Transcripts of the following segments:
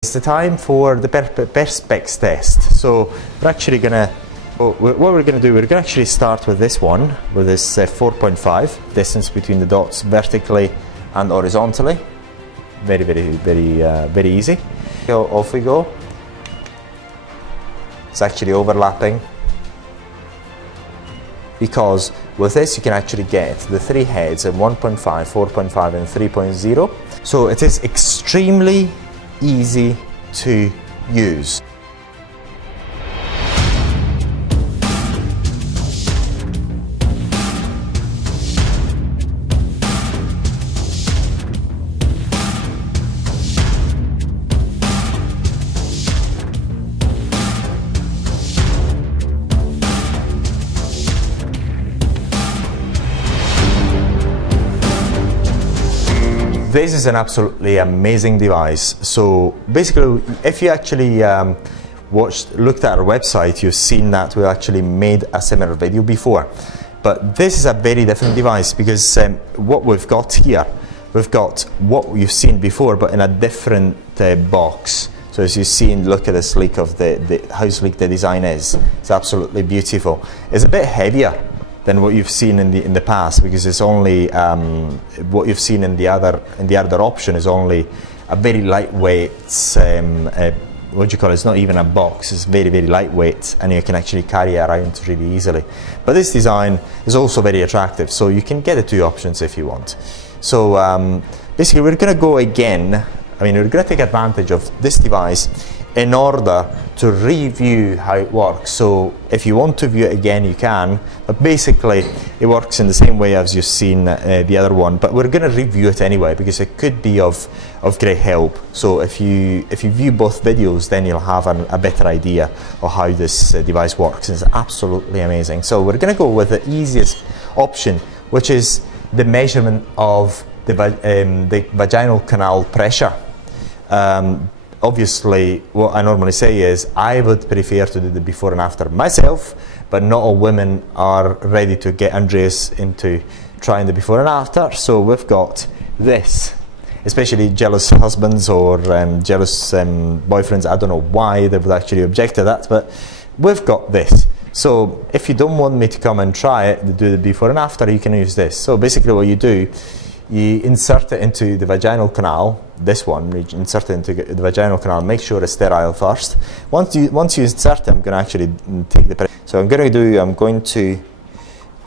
It's the time for the perspex test. So we're actually gonna, what we're gonna do, we're gonna actually start with this one, with this 4.5 distance between the dots vertically and horizontally. Very easy. So off we go. It's actually overlapping, because with this you can actually get the three heads at 1.5, 4.5 and 3.0. So it is extremely easy to use. This is an absolutely amazing device. So basically, if you actually looked at our website, you've seen that we actually made a similar video before. But this is a very different device, because what we've got here, we've got what you've seen before, but in a different box. So as you've seen, look at the sleek of how sleek the design is. It's absolutely beautiful. It's a bit heavier than what you've seen in the past, because it's only what you've seen in the other option is only a very lightweight, what do you call it? It's not even a box. It's very lightweight, and you can actually carry it around really easily. But this design is also very attractive, so you can get the two options if you want. So basically, we're going to go again. We're going to take advantage of this device in order to review how it works. So if you want to view it again, you can, but basically it works in the same way as you've seen the other one, but we're going to review it anyway, because it could be of great help. So if you view both videos, then you'll have a better idea of how this device works. It's absolutely amazing. So we're going to go with the easiest option, which is the measurement of the vaginal canal pressure. Obviously, what I normally say is I would prefer to do the before and after myself, but not all women are ready to get Andreas into trying the before and after. So we've got this, especially jealous husbands or jealous boyfriends. I don't know why they would actually object to that, but we've got this. So if you don't want me to come and try it, to do the before and after, you can use this. So basically what you do, you insert it into the vaginal canal, this one, you insert it into the vaginal canal, make sure it's sterile first. Once you insert it, I'm going to actually take the pressure. So I'm going to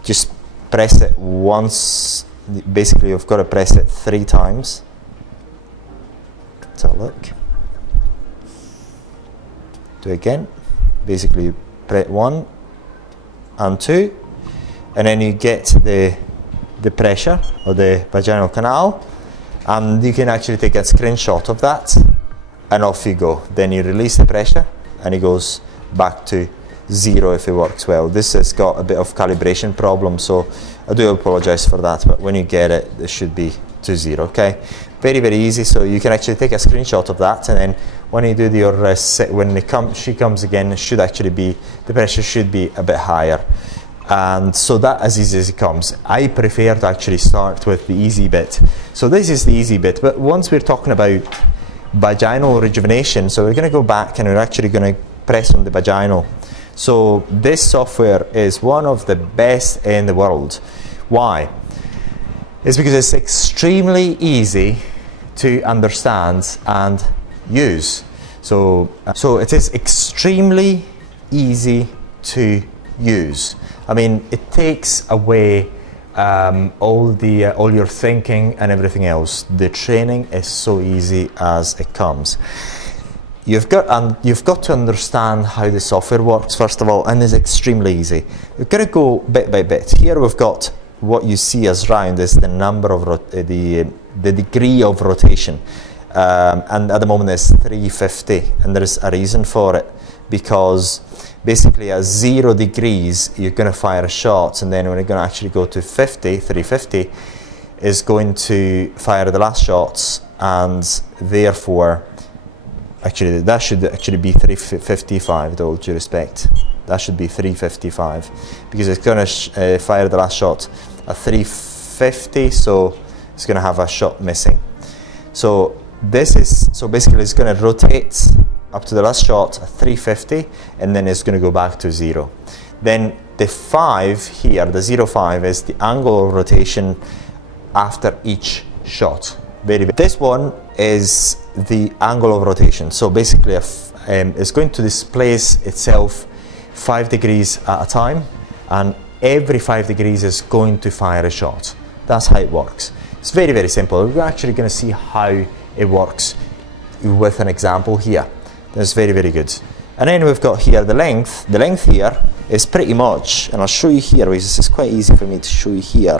just press it once. Basically, you've got to press it 3 times. Let's have a look. Do it again. Basically, press 1 and 2, and then you get the pressure of the vaginal canal, and you can actually take a screenshot of that, and off you go. Then you release the pressure and it goes back to 0 if it works well. This has got a bit of calibration problem, so I do apologize for that, but when you get it, it should be to 0. Okay, very easy. So you can actually take a screenshot of that, and then when you do your she comes again, it should actually be, the pressure should be a bit higher. And so that as easy as it comes. I prefer to actually start with the easy bit. So this is the easy bit, but once we're talking about vaginal rejuvenation, so we're going to go back and we're actually going to press on the vaginal. So this software is one of the best in the world. Why? It's because it's extremely easy to understand and use. So it is extremely easy to use. It takes away all your thinking and everything else. The training is so easy as it comes. You've got to understand how the software works first of all, and it's extremely easy. We've got to go bit by bit. Here we've got what you see as round is the number of the degree of rotation, and at the moment it's 350, and there's a reason for it, because basically at 0 degrees you're going to fire a shot, and then when you're going to actually go to 350 is going to fire the last shots, and therefore actually that should actually be 355, with all due respect. That should be 355, because it's going to fire the last shot at 350, so it's going to have a shot missing. So this is, so basically it's going to rotate up to the last shot at 350, and then it's going to go back to 0. Then the 5 here, the 0.5, is the angle of rotation after each shot. This one is the angle of rotation. So basically it's going to displace itself 5 degrees at a time, and every 5 degrees is going to fire a shot. That's how it works. It's very, very simple. We're actually going to see how it works with an example here. That's very, very good. And then we've got here the length. The length here is pretty much, and I'll show you here, because this is quite easy for me to show you here.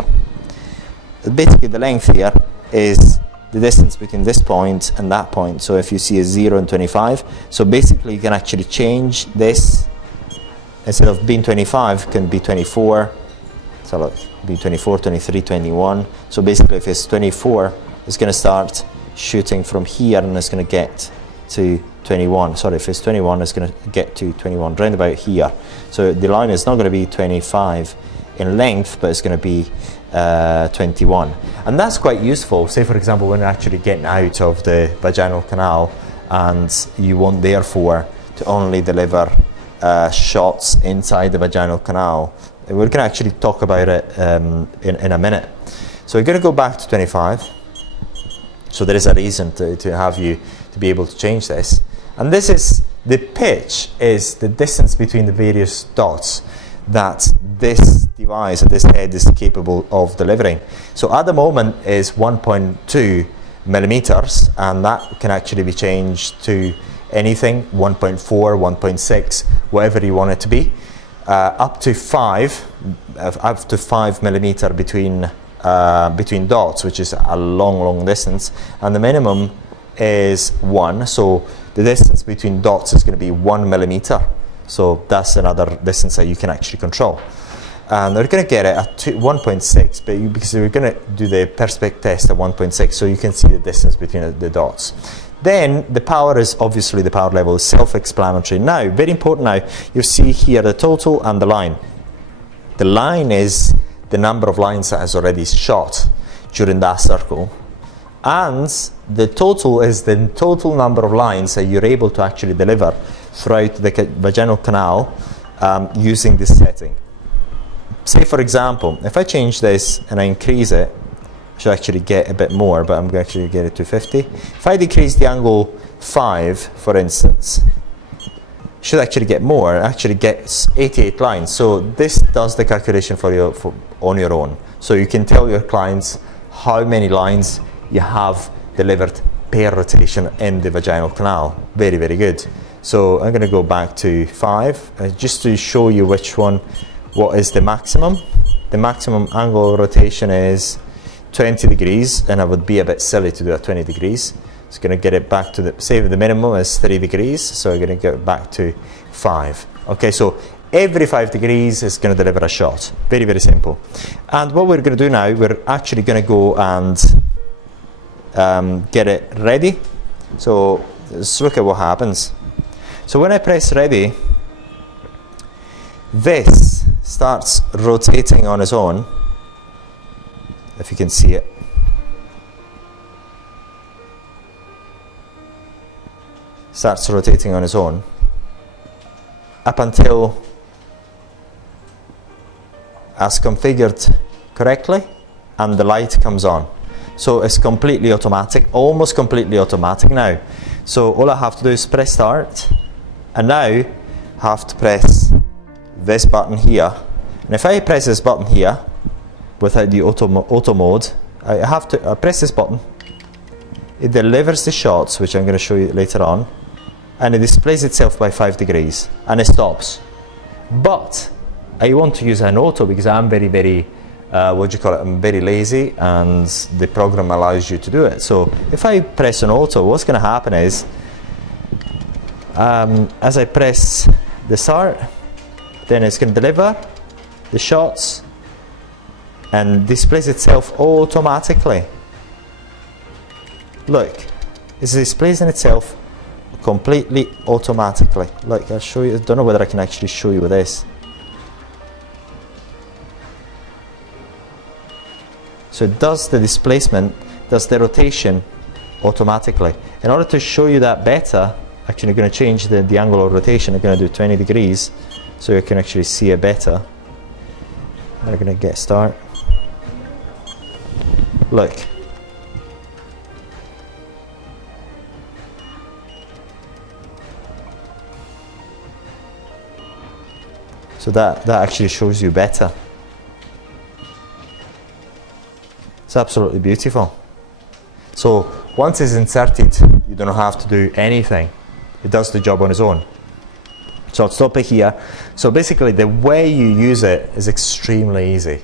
Basically the length here is the distance between this point and that point. So if you see a 0 and 25, so basically you can actually change this. Instead of being 25, it can be 24. So look, be 24, 23, 21. So basically if it's 24, it's going to start shooting from here and it's going to get to 21. Sorry, if it's 21, it's going to get to 21, round about here. So the line is not going to be 25 in length, but it's going to be 21. And that's quite useful. Say for example, when you're actually getting out of the vaginal canal and you want therefore to only deliver shots inside the vaginal canal. We're going to actually talk about it in a minute. So we're going to go back to 25. So there is a reason to have you to be able to change this. And this is, the pitch is the distance between the various dots that this device or this head is capable of delivering. So at the moment is 1.2 millimeters, and that can actually be changed to anything, 1.4, 1.6, whatever you want it to be, up to 5 millimeter between dots, which is a long distance, and the minimum is 1. So the distance between dots is going to be 1 millimeter. So that's another distance that you can actually control. And we're going to get it at 1.6, but because we're going to do the perspex test at 1.6, so you can see the distance between the dots. Then the power is obviously, the power level is self-explanatory. Now, very important now, you see here the total and the line. The line is the number of lines that has already shot during that circle. And the total is the total number of lines that you're able to actually deliver throughout the vaginal canal using this setting. Say for example, if I change this and I increase it, I should actually get a bit more, but I'm going to actually get it to 50. If I decrease the angle 5, for instance, should actually get more. It actually gets 88 lines. So this does the calculation for you on your own. So you can tell your clients how many lines you have delivered per rotation in the vaginal canal. Very, very good. So I'm going to go back to 5 just to show you what is the maximum. The maximum angle of rotation is 20 degrees, and I would be a bit silly to do at 20 degrees. It's going to get it back to say the minimum is 3 degrees, so I'm going to get it back to 5. Okay, so every 5 degrees is going to deliver a shot. Very, very simple. And what we're going to do now, we're actually going to go and get it ready. So let's look at what happens. So when I press ready, this starts rotating on its own, if you can see it. Starts rotating on its own up until as configured correctly and the light comes on. So it's completely automatic, almost completely automatic now. So all I have to do is press start, and now I have to press this button here. And if I press this button here without the auto mode, I have to press this button. It delivers the shots, which I'm going to show you later on, and it displays itself by 5 degrees and it stops. But I want to use an auto because I'm very I'm very lazy, and the program allows you to do it. So if I press an auto, what's going to happen is as I press the start, then it's going to deliver the shots and displays itself automatically. Look, it's displaying itself completely automatically. Look, I'll show you. I don't know whether I can actually show you with this. So it does the displacement, does the rotation automatically. In order to show you that better, actually I'm going to change the angle of rotation. I'm going to do 20 degrees so you can actually see it better. We're going to get start. Look. So that actually shows you better. It's absolutely beautiful. So once it's inserted, you don't have to do anything. It does the job on its own. So I'll stop it here. So basically the way you use it is extremely easy.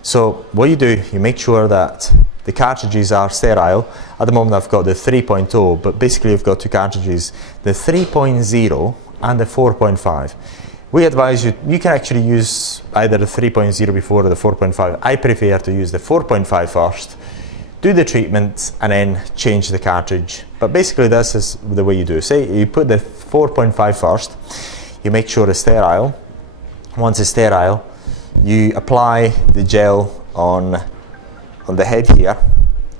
So what you do, you make sure that the cartridges are sterile. At the moment I've got the 3.0, but basically you've got two cartridges, the 3.0 and the 4.5. We advise you can actually use either the 3.0 before or the 4.5. I prefer to use the 4.5 first, do the treatment, and then change the cartridge. But basically this is the way you do. Say you put the 4.5 first, you make sure it's sterile. Once it's sterile, you apply the gel on the head here,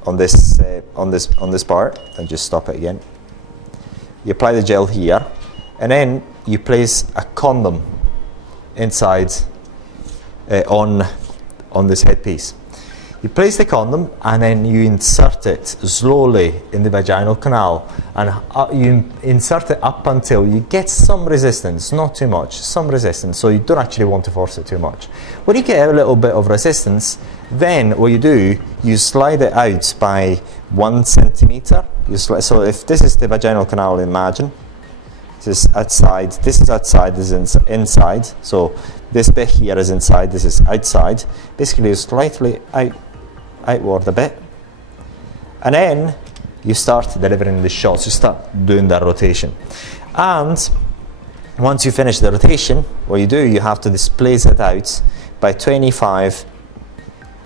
on this part, and just stop it again. You apply the gel here, and then you place a condom inside on this headpiece. You place the condom and then you insert it slowly in the vaginal canal, and you insert it up until you get some resistance, not too much, some resistance, so you don't actually want to force it too much. When you get a little bit of resistance, then what you do, you slide it out by 1 centimeter. So if this is the vaginal canal, imagine this is outside, this is outside, this is inside. So this bit here is inside, this is outside. Basically, you slightly outward a bit, and then you start delivering the shots. You start doing that rotation, and once you finish the rotation, what you do, you have to displace it out by 25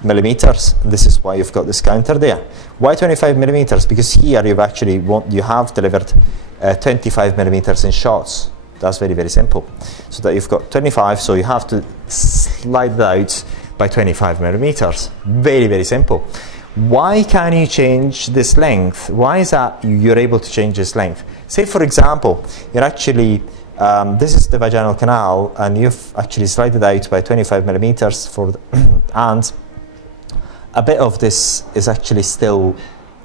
millimeters. This is why you've got this counter there. Why 25 millimeters? Because here you have delivered 25 millimeters in shots. That's very, very simple. So that you've got 25, so you have to slide it out by 25 millimeters. Very, very simple. Why can you change this length? Why is that you're able to change this length? Say for example, you're actually, this is the vaginal canal, and you've actually slid it out by 25 millimeters and a bit of this is actually still,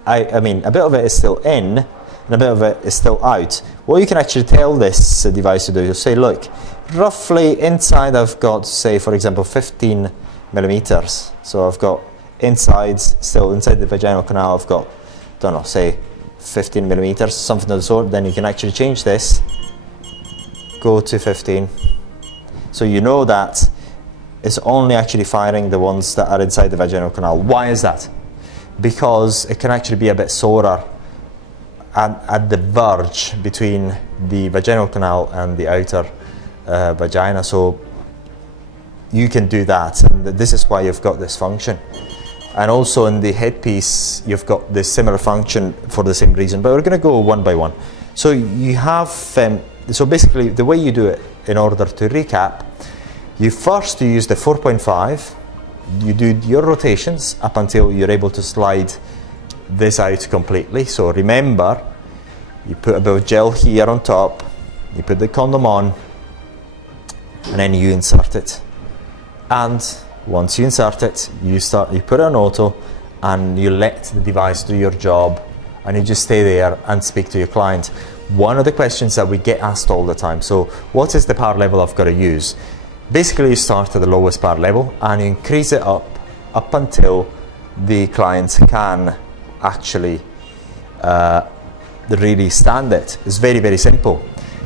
a bit of it is still in, and a bit of it is still out. What you can actually tell this device to do is say, look, roughly inside I've got, say for example, 15 millimeters. So I've got inside the vaginal canal, I've got, don't know, say 15 millimeters, something of the sort. Then you can actually change this, go to 15. So you know that it's only actually firing the ones that are inside the vaginal canal. Why is that? Because it can actually be a bit sorer at the verge between the vaginal canal and the outer vagina. So you can do that, and this is why you've got this function. And also in the headpiece, you've got this similar function for the same reason, but we're going to go one by one. So you have, so basically the way you do it, in order to recap, you use the 4.5, you do your rotations up until you're able to slide this out completely. So remember, you put a bit of gel here on top, you put the condom on, and then you insert it. And once you insert it, you put it on auto, and you let the device do your job, and you just stay there and speak to your client. One of the questions that we get asked all the time, so what is the power level I've got to use? Basically, you start at the lowest power level and you increase it up until the client can actually really stand it. It's very, very simple.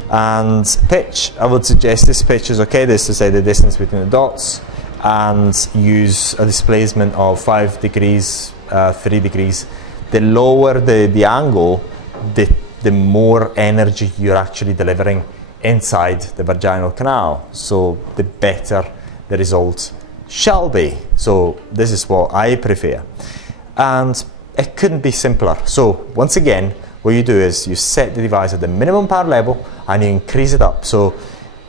And pitch, I would suggest this pitch is okay. This is to say the distance between the dots, and use a displacement of 5 degrees, 3 degrees. The lower the angle, the more energy you're actually delivering inside the vaginal canal, so the better the result shall be. So this is what I prefer, and it couldn't be simpler. So once again, what you do is you set the device at the minimum power level and you increase it up. So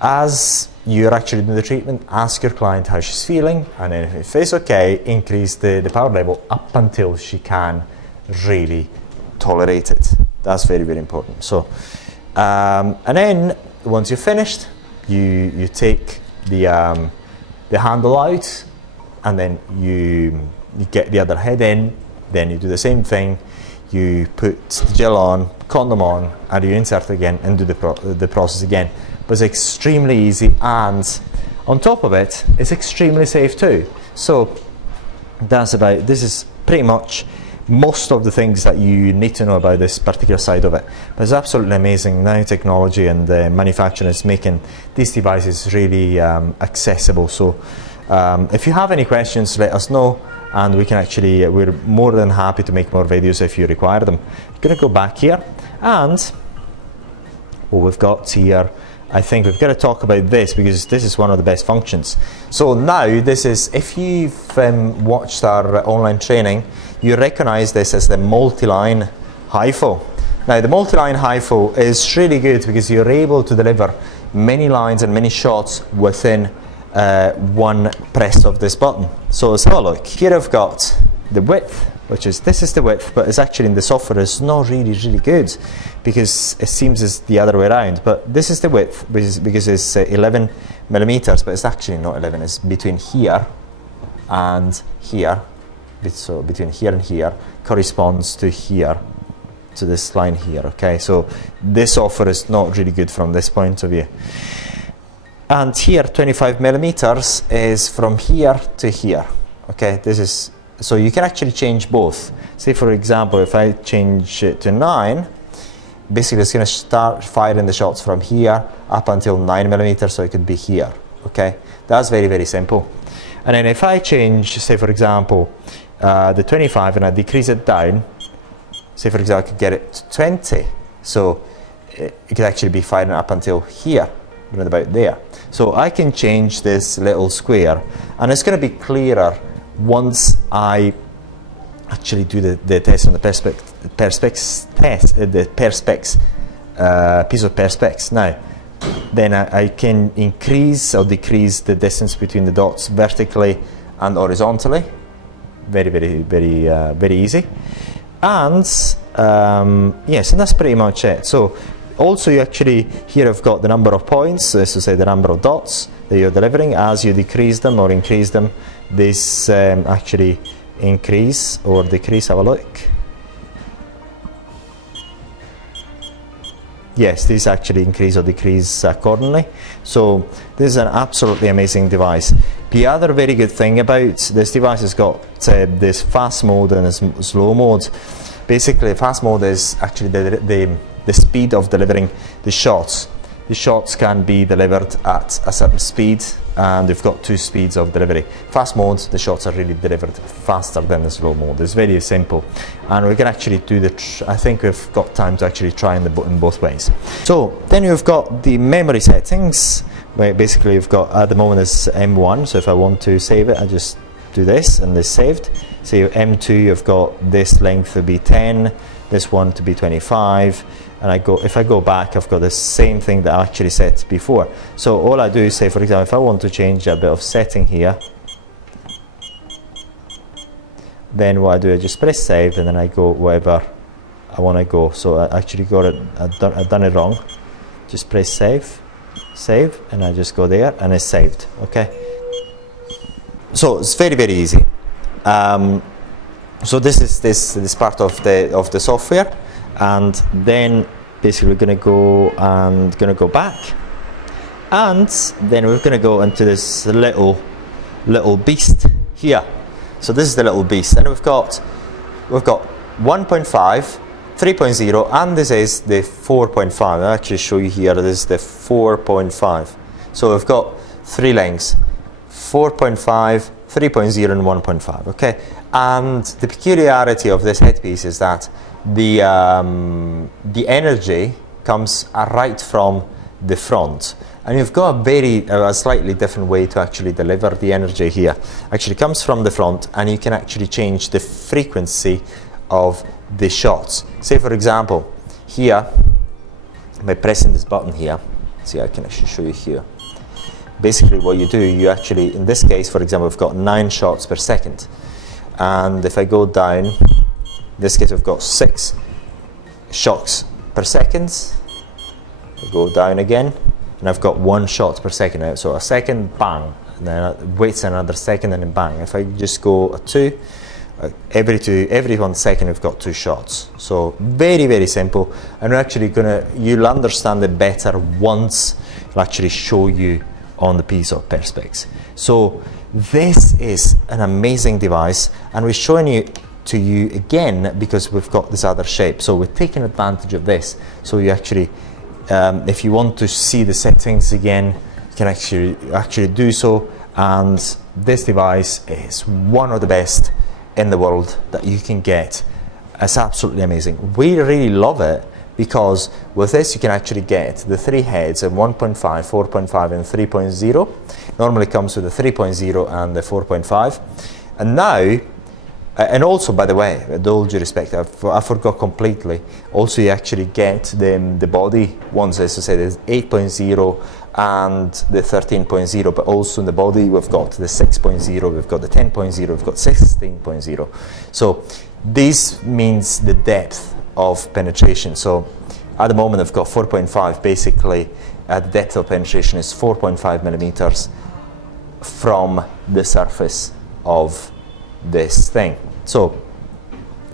as you're actually doing the treatment, ask your client how she's feeling, and then if it's okay, increase the power level up until she can really tolerate it. That's very, very important. So, and then once you're finished, you take the handle out, and then you get the other head in. Then you do the same thing. You put the gel on, condom on, and you insert again and do the process again. But it's extremely easy, and on top of it, it's extremely safe too. So this is pretty much most of the things that you need to know about this particular side of it. But it's absolutely amazing. Now technology and the manufacturer is making these devices really accessible. So if you have any questions, let us know, and we can actually, we're more than happy to make more videos if you require them. I'm going to go back here, and what we've got here, I think we've got to talk about this because this is one of the best functions. So now this is, if you've watched our online training, you recognize this as the multiline Hifu. Now the multiline Hifu is really good because you're able to deliver many lines and many shots within one press of this button. So let's have a look. Here I've got the width, which is, this is the width, but it's actually in the software is not really good because it seems it's the other way around. But this is the width because it's 11 millimeters, but it's actually not 11. It's between here and here. So between here and here corresponds to here, to this line here. Okay, so this software is not really good from this point of view. And here 25 millimeters is from here to here. Okay, this is, so you can actually change both. Say for example, if I change it to 9, basically it's going to start firing the shots from here up until 9 millimeters, so it could be here. Okay, that's very simple. And then if I change, say for example, the 25 and I decrease it down, say for example I could get it to 20, so it could actually be firing up until here, around about there. So I can change this little square, and it's going to be clearer once I actually do the test on the perspex test, the perspex piece of perspex. Now, then I can increase or decrease the distance between the dots vertically and horizontally. Very easy. And yes, and that's pretty much it. So also you actually, here I've got the number of points, so this is to say the number of dots that you're delivering. As you decrease them or increase them, this actually increase or decrease. Have a look. Yes, these actually increase or decrease accordingly. So this is an absolutely amazing device. The other very good thing about this device has got this fast mode and this slow mode. Basically, fast mode is actually the speed of delivering the shots. The shots can be delivered at a certain speed, and we've got two speeds of delivery. Fast mode, the shots are really delivered faster than the slow mode. It's very simple, and we can actually do I think we've got time to actually try in both ways. So then you've got the memory settings, where basically you've got, at the moment is M1, so if I want to save it, I just do this and this saved. So M2, you've got this length to be 10, this one to be 25, and if I go back, I've got the same thing that I actually set before. So all I do is say, for example, if I want to change a bit of setting here, then what I do, I just press save, and then I go wherever I want to go. So I actually I've done it wrong. Just press save, and I just go there, and it's saved. Okay. So it's very easy. So this is this part of the software, and then basically we're going to go back, and then we're going to go into this little beast here. So this is the little beast, and we've got 1.5, 3.0, and this is the 4.5. I'll actually show you here. This is the 4.5. So we've got three lengths: 4.5, 3.0, and 1.5. Okay, and the peculiarity of this headpiece is that the energy comes right from the front, and you've got a slightly different way to actually deliver the energy here. Actually comes from the front, and you can actually change the frequency of the shots. Say for example, here by pressing this button here, see, I can actually show you here. Basically what you do, you actually, in this case, for example, we've got 9 shots per second, and if I go down, in this case we've got 6. shots per second. I go down again, and I've got 1 shot per second now. So a second, bang, and then it waits another second, and then bang. If I just go a 2, every 1 second we've got 2 shots. So very, very simple, and we're actually you'll understand it better once I'll actually show you on the piece of Perspex. So this is an amazing device, and we're showing it to you again because we've got this other shape. So we're taking advantage of this. So you actually, if you want to see the settings again, you can actually do so. And this device is one of the best in the world that you can get. It's absolutely amazing. We really love it because with this you can actually get the 3 heads in 1.5, 4.5 and 3.0. Normally comes with the 3.0 and the 4.5. And now, and also by the way, with all due respect, I forgot completely, also you actually get the body ones, as I said, there's 8.0 and the 13.0, but also in the body we've got the 6.0, we've got the 10.0, we've got 16.0. So this means the depth of penetration. So at the moment I've got 4.5, basically the depth of penetration is 4.5 millimeters from the surface of this thing. So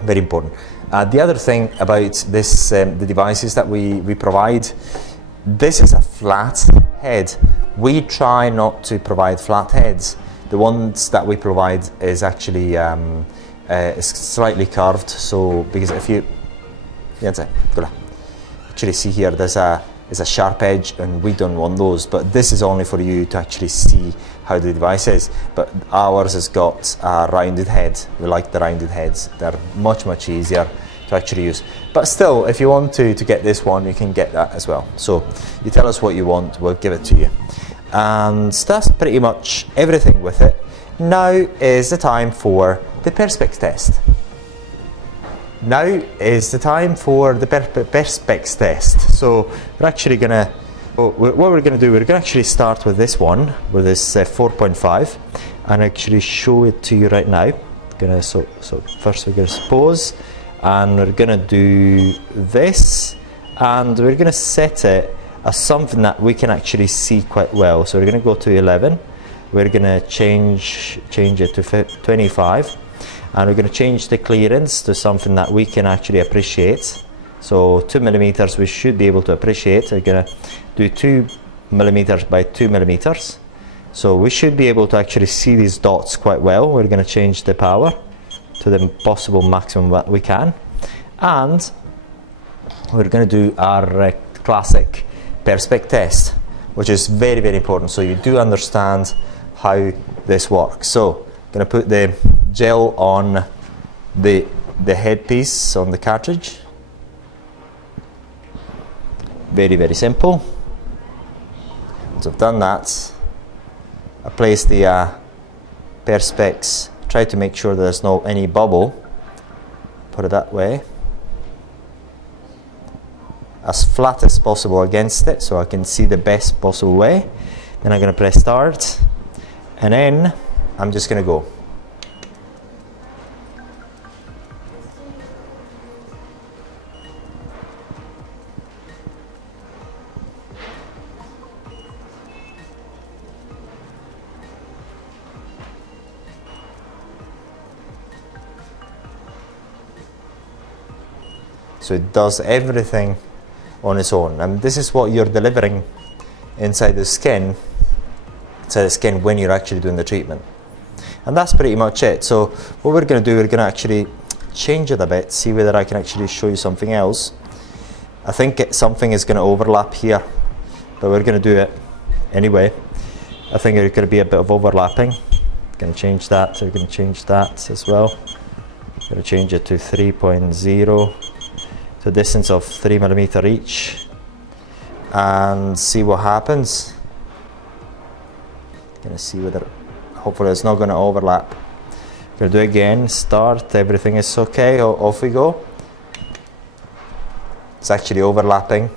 very important. The other thing about this, the devices that we provide, this is a flat head. We try not to provide flat heads. The ones that we provide is actually slightly curved. So because if you actually see here, there's a sharp edge, and we don't want those. But this is only for you to actually see how the device is. But ours has got a rounded head. We like the rounded heads. They're much easier to actually use. But still, if you want to get this one, you can get that as well. So you tell us what you want, we'll give it to you. And that's pretty much everything with it. Now is the time for the Perspex test. Now is the time for the Perspex test. So we're actually gonna, what we're gonna do, we're gonna actually start with this one, with this 4.5, and actually show it to you right now. So first we're gonna pause, and we're gonna do this, and we're gonna set it as something that we can actually see quite well. So we're gonna go to 11, we're gonna change it to 25, and we're gonna change the clearance to something that we can actually appreciate. So 2 millimeters we should be able to appreciate. We're gonna do 2 millimeters by 2 millimeters. So we should be able to actually see these dots quite well. We're gonna change the power to the possible maximum that we can, and we're going to do our classic Perspex test, which is very important, so you do understand how this works. So I'm going to put the gel on the headpiece on the cartridge. Very simple. Once I've done that, I place the Perspex. Try to make sure there's no any bubble. Put it that way, as flat as possible against it, so I can see the best possible way. Then I'm going to press start, and then I'm just going to go. So it does everything on its own, and this is what you're delivering inside the skin when you're actually doing the treatment. And that's pretty much it. So what we're going to do, we're going to actually change it a bit, see whether I can actually show you something else. I think something is going to overlap here, but we're going to do it anyway. I think there's going to be a bit of overlapping. Going to change that, we're going to change that as well. Going to change it to 3.0. to a distance of 3 millimeters each, and see what happens. Gonna see whether, hopefully it's not going to overlap. Gonna do it again, start, everything is okay, off we go. It's actually overlapping.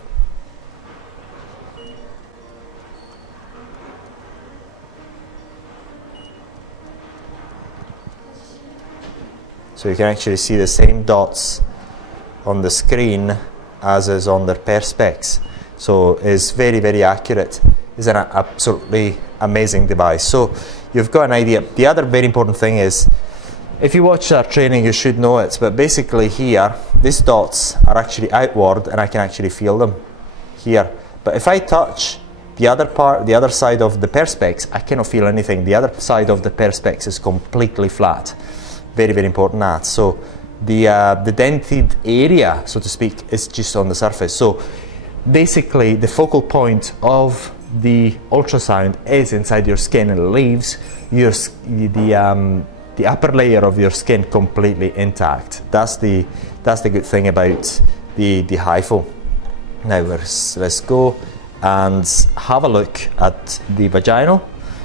So you can actually see the same dots on the screen as is on their perspex. So it's very, very accurate. It's an absolutely amazing device. So you've got an idea. The other very important thing is, if you watch our training, you should know it, but basically here, these dots are actually outward and I can actually feel them here. But if I touch the other part, the other side of the perspex, I cannot feel anything. The other side of the perspex is completely flat. Very, very important that. So the dented area, so to speak, is just on the surface. So basically the focal point of the ultrasound is inside your skin, and it leaves your the upper layer of your skin completely intact. That's the good thing about the Hifu. Now let's go and have a look at the vaginal.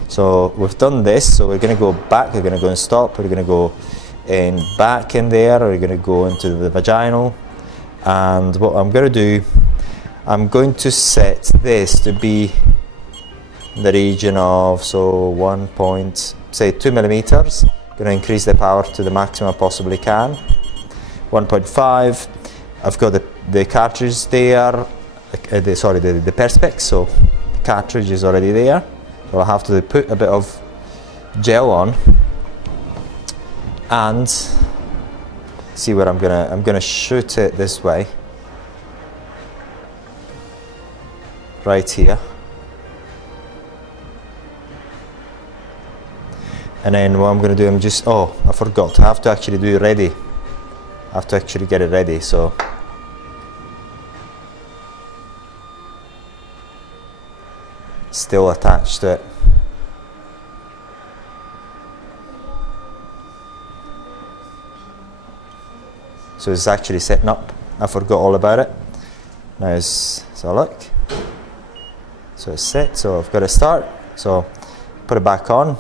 So we've done this, so we're going to go back, we're going to go and stop, we're going to go in back in there, we're going to go into the vaginal, and what I'm going to do, I'm going to set this to be in the region of, so 2 millimeters. Going to increase the power to the maximum I possibly can. 1.5. I've got the cartridge there, the perspex, so the cartridge is already there. So I'll have to put a bit of gel on and see where I'm gonna shoot it this way, right here. And then what I'm going to do, I forgot, I have to actually do it ready. I have to actually get it ready, so. Still attached to it. So it's actually setting up. I forgot all about it. Now so look. So it's set, so I've got to start. So put it back on.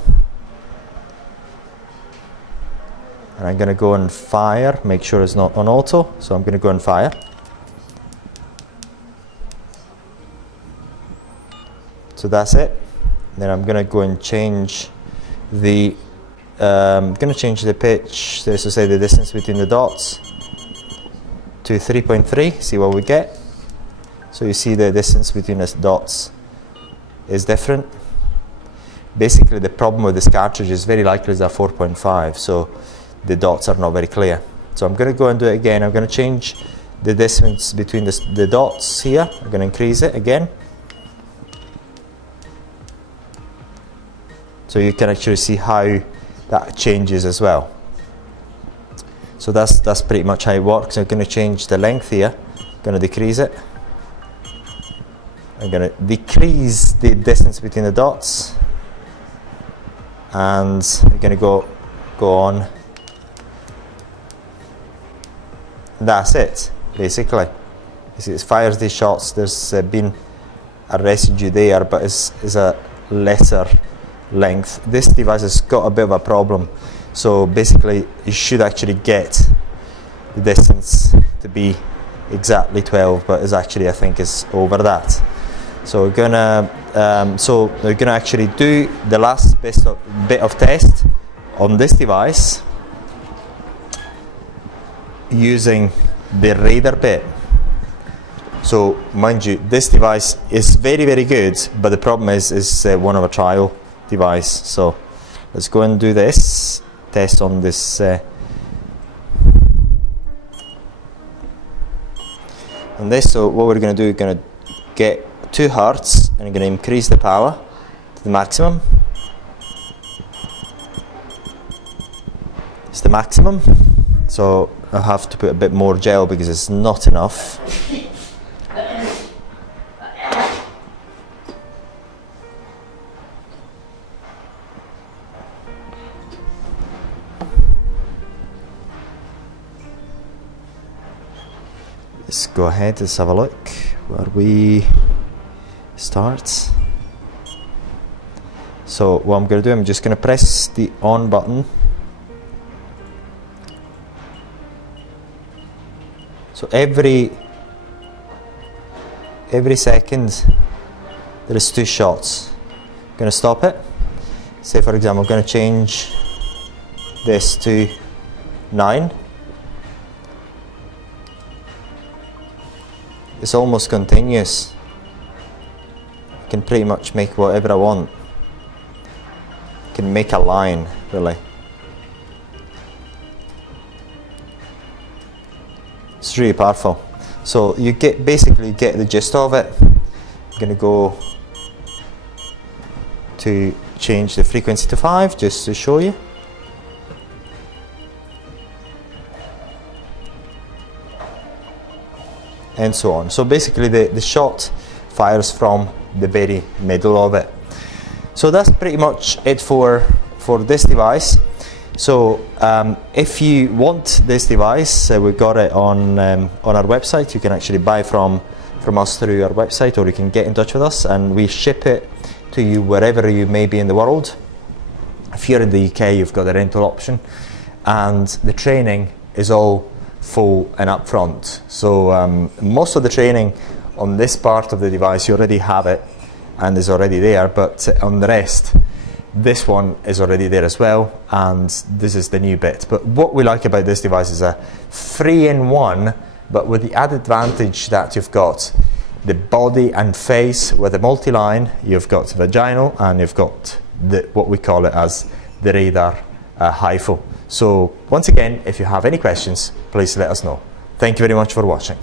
And I'm going to go and fire, make sure it's not on auto, so I'm going to go and fire. So that's it. Then I'm going to go and change the pitch, so say the distance between the dots, to 3.3, see what we get. So you see the distance between the dots is different. Basically the problem with this cartridge is very likely is a 4.5, so the dots are not very clear. So I'm going to go and do it again. I'm going to change the distance between the dots here. I'm going to increase it again. So you can actually see how that changes as well. So that's pretty much how it works. I'm going to change the length here. I'm going to decrease it. I'm going to decrease the distance between the dots. And I'm going to go on. That's it, basically. You see, it fires these shots. There's been a residue there, but it's a lesser length. This device has got a bit of a problem. So basically, you should actually get the distance to be exactly 12, but it's actually, I think, is over that. So we're gonna actually do the last bit of test on this device, using the radar bit. So mind you, this device is very, very good, but the problem is one of a trial device. So let's go and do this test on this so what we're going to do, we're going to get 2 hertz and we're going to increase the power to the maximum. It's the maximum. So I have to put a bit more gel because it's not enough. Let's go ahead, let's have a look where we start. So what I'm going to do, I'm just going to press the on button. So every second there is 2 shots. I'm going to stop it. Say for example, I'm going to change this to 9. it's almost continuous. I can pretty much make whatever I want. I can make a line, really. It's really powerful. So you basically get the gist of it. I'm going to go to change the frequency to 5 just to show you. And so on. So basically the shot fires from the very middle of it. So that's pretty much it for this device. So if you want this device, we've got it on our website. You can actually buy from us through our website, or you can get in touch with us and we ship it to you wherever you may be in the world. If you're in the UK, you've got the rental option, and the training is all full and upfront. So most of the training on this part of the device, you already have it and is already there, but on the rest, this one is already there as well, and this is the new bit. But what we like about this device is a 3-in-1, but with the added advantage that you've got the body and face with a multi-line, you've got vaginal, and you've got what we call it as the radar Hifu. So once again, if you have any questions, please let us know. Thank you very much for watching.